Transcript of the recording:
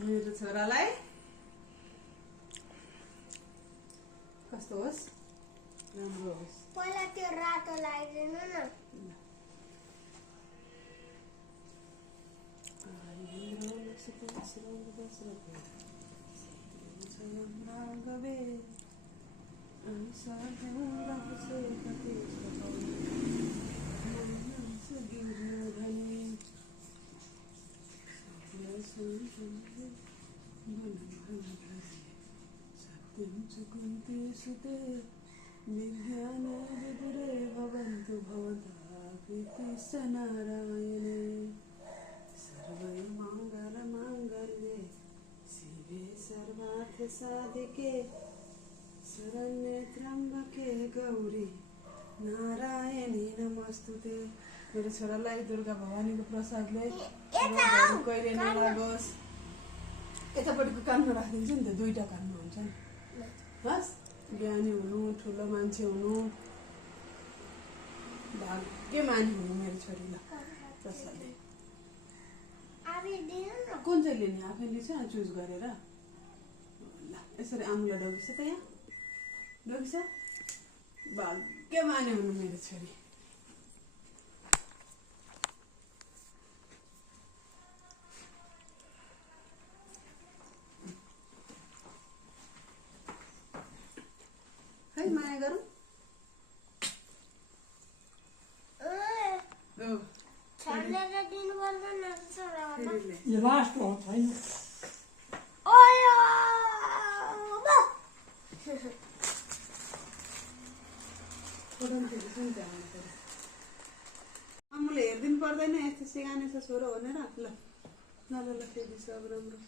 मेरो छोरालाई कस्तो होस्, राम्रो होस्। पहिला त्यो रातो लगाइदिनु न। भवन्तु भवन्तः प्रीतिश्च नारायणे सर्वै मङ्गलमाङ्गल्ये शिवे सर्वार्थसाधिके शरण्ये त्र्यम्बके गौरी नारायणी नमस्तुते। मेरो छोरालाई दुर्गा भवानीको प्रसादले कहिले नलागोस्। यतापट्टिको कानमा राखिदिन्छु नि त, दुईटा कानमा हुन्छ नि। बस ज्ञानी हुनु, ठुलो मान्छे हुनु, भाग्यमानी हुनु मेरो छोरीलाई प्रसादले। कुन चाहिँ लिने आफैले चाहिँ चुज गरेर। ल यसरी आमुला डगिछ त, यहाँ डगिछ। भाग्यमानी हुनु मेरो छोरी। है माया गरौँ। यो लास्ट हो छैन। आमुले हेरिदिनु पर्दैन, यस्तो सिकाने छ छोरो भनेर। ल ल ल ल, फेरि अब राम्रो।